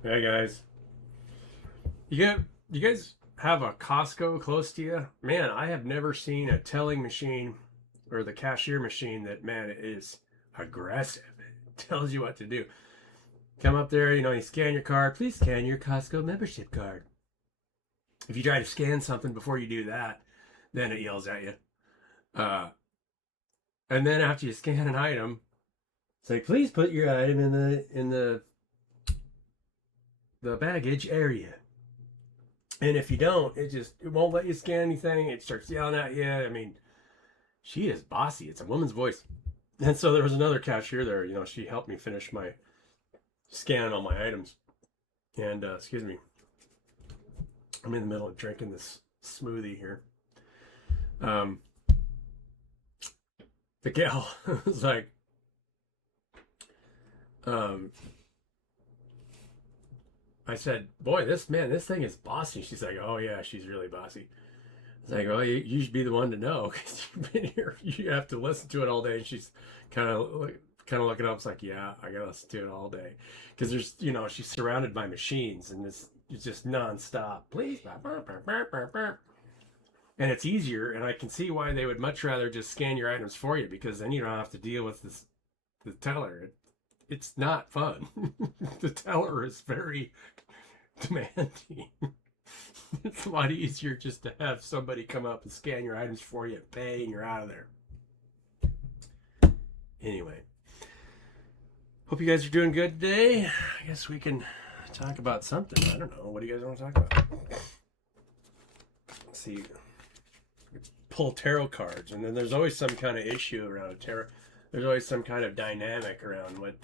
Hey guys, you guys have a Costco close to you? Man, I have never seen a telling machine or the cashier machine that, man, it is aggressive. It tells you what to do. Come up there, you scan your card. Please scan your Costco membership card. If you try to scan something before you do that, then it yells at you. Uh, and then after you scan an item, it's like, please put your item in the baggage area. And if you don't, it won't let you scan anything. It starts yelling at you. I mean, she is bossy. It's a woman's voice. And so there was another cashier there. She helped me finish my scanning all my items. And excuse me, I'm in the middle of drinking this smoothie here. Um, the gal was like, um, I said, "Boy, this thing is bossy." She's like, "Oh yeah, she's really bossy." It's like, well, you should be the one to know because you've been here. You have to listen to it all day. And she's kind of looking up. It's like, yeah, I gotta listen to it all day because she's surrounded by machines and it's just nonstop. Please, and it's easier. And I can see why they would much rather just scan your items for you because then you don't have to deal with the teller. It's not fun. The teller is very demanding. It's a lot easier just to have somebody come up and scan your items for you, pay, and you're out of there. Anyway, hope you guys are doing good today. I guess we can talk about something. I don't know. What do you guys want to talk about? Let's see. Pull tarot cards, and then there's always some kind of issue around tarot. There's always some kind of dynamic around what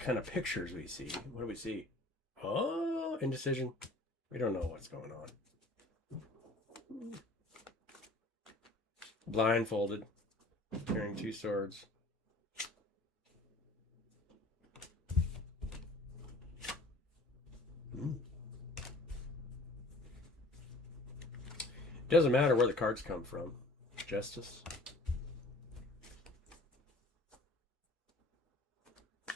kind of pictures we see. What do we see? Oh, indecision. We don't know what's going on. Blindfolded, carrying two swords. It doesn't matter where the cards come from. Justice. A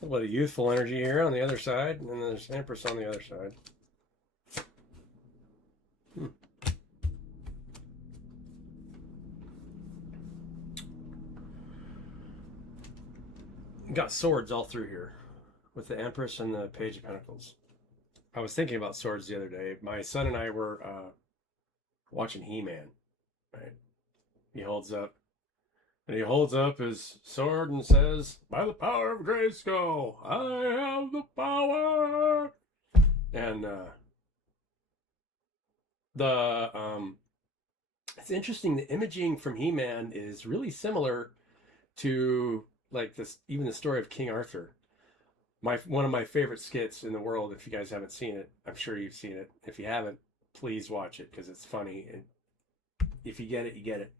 little bit of youthful energy here on the other side, and then there's Empress on the other side. Got swords all through here with the Empress and the Page of Pentacles. I was thinking about swords the other day. My son and I were watching He-Man, right? He holds up his sword and says, "By the power of Grayskull, I have the power." And it's interesting. The imaging from He-Man is really similar to like this, even the story of King Arthur. One of my favorite skits in the world. If you guys haven't seen it, I'm sure you've seen it. If you haven't, please watch it because it's funny. And if you get it, you get it.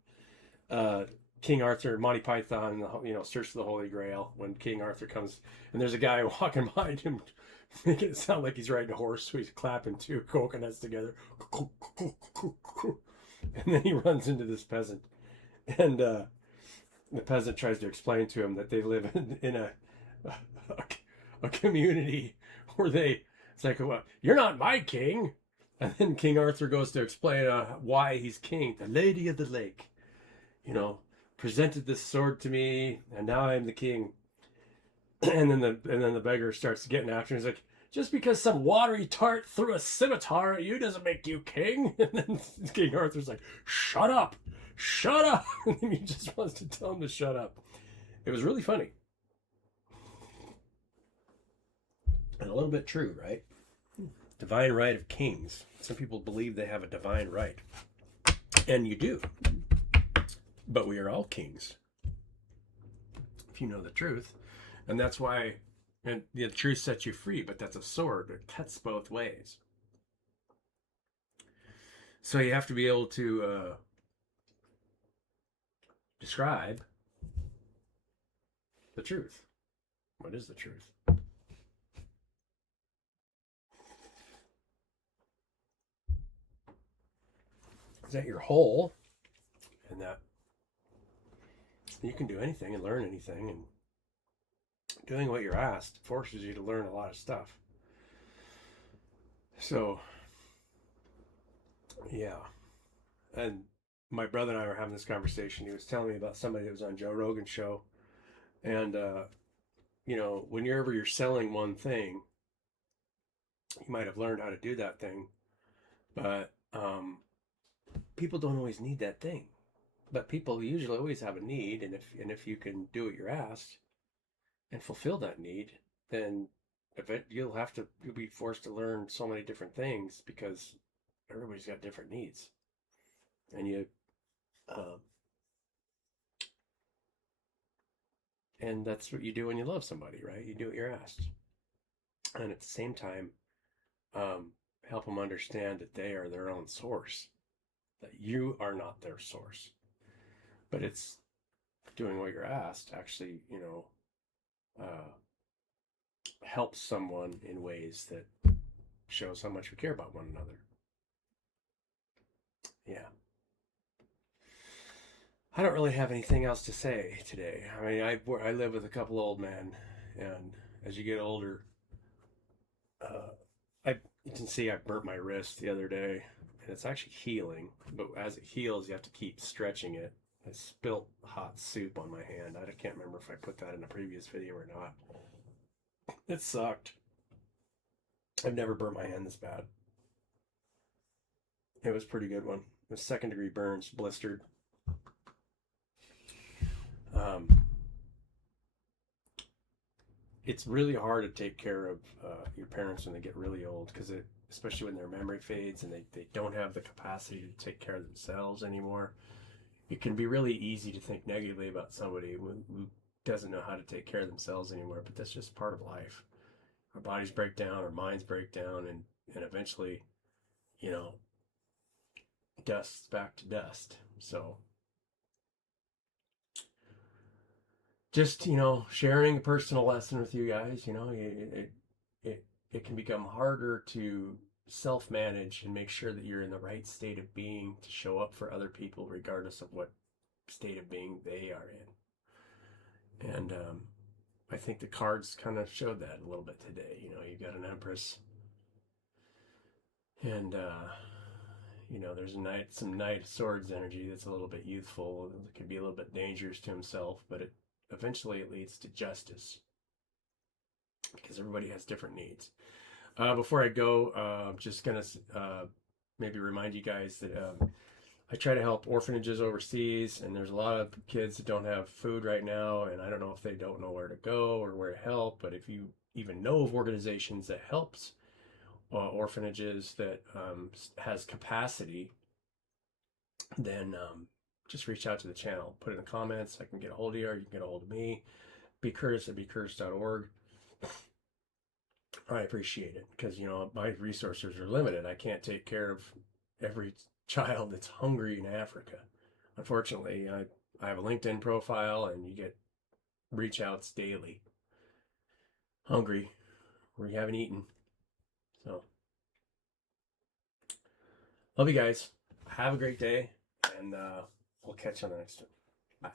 King Arthur, Monty Python, Search for the Holy Grail. When King Arthur comes, and there's a guy walking behind him, making it sound like he's riding a horse, so he's clapping two coconuts together, and then he runs into this peasant, and the peasant tries to explain to him that they live in a community where it's like, well, you're not my king. And then King Arthur goes to explain why he's king. The Lady of the Lake, presented this sword to me, and now I'm the king. And then the beggar starts getting after him. He's like, just because some watery tart threw a scimitar at you doesn't make you king. And then King Arthur's like, shut up, shut up. And then he just wants to tell him to shut up. It was really funny. And a little bit true, right? Divine right of kings. Some people believe they have a divine right. And you do. But we are all kings. If you know the truth. And that's why, and the truth sets you free, but that's a sword. It cuts both ways. So you have to be able to describe the truth. What is the truth? Is that you're whole, and that you can do anything and learn anything, and doing what you're asked forces you to learn a lot of stuff. So, yeah. And my brother and I were having this conversation. He was telling me about somebody that was on Joe Rogan's show. And, whenever you're selling one thing, you might have learned how to do that thing, but people don't always need that thing. But people usually always have a need, and if you can do what you're asked and fulfill that need, then you'll be forced to learn so many different things because everybody's got different needs, and um, and that's what you do when you love somebody, right? You do what you're asked, and at the same time, um, help them understand that they are their own source, that you are not their source, but it's doing what you're asked actually, uh, helps someone in ways that shows how much we care about one another. Yeah. I don't really have anything else to say today. I mean, I live with a couple old men, and as you get older, uh, you can see I burnt my wrist the other day, and it's actually healing. But as it heals, you have to keep stretching it. I spilt hot soup on my hand. I can't remember if I put that in a previous video or not. It sucked. I've never burnt my hand this bad. It was a pretty good one. It was second-degree burns, blistered. Um, it's really hard to take care of your parents when they get really old, because especially when their memory fades and they don't have the capacity to take care of themselves anymore. It can be really easy to think negatively about somebody who doesn't know how to take care of themselves anymore, but that's just part of life. Our bodies break down, our minds break down, and eventually, you know, dust's back to dust. So just, sharing a personal lesson with you guys, it can become harder to self-manage and make sure that you're in the right state of being to show up for other people regardless of what state of being they are in. And I think the cards kind of showed that a little bit today. You've got an Empress, and there's some Knight of Swords energy that's a little bit youthful. It could be a little bit dangerous to himself, but eventually it leads to justice, because everybody has different needs. Before I go, I'm just going to maybe remind you guys that I try to help orphanages overseas, and there's a lot of kids that don't have food right now, and I don't know if they don't know where to go or where to help, but if you even know of organizations that helps orphanages that has capacity, then just reach out to the channel. Put it in the comments. I can get a hold of you, or you can get a hold of me. Be Curtis at becurtis.org. I appreciate it, because my resources are limited. I can't take care of every child that's hungry in Africa. Unfortunately, I have a LinkedIn profile, and you get reach outs daily. Hungry, we haven't eaten. So, love you guys. Have a great day, and we'll catch you on the next one. Bye.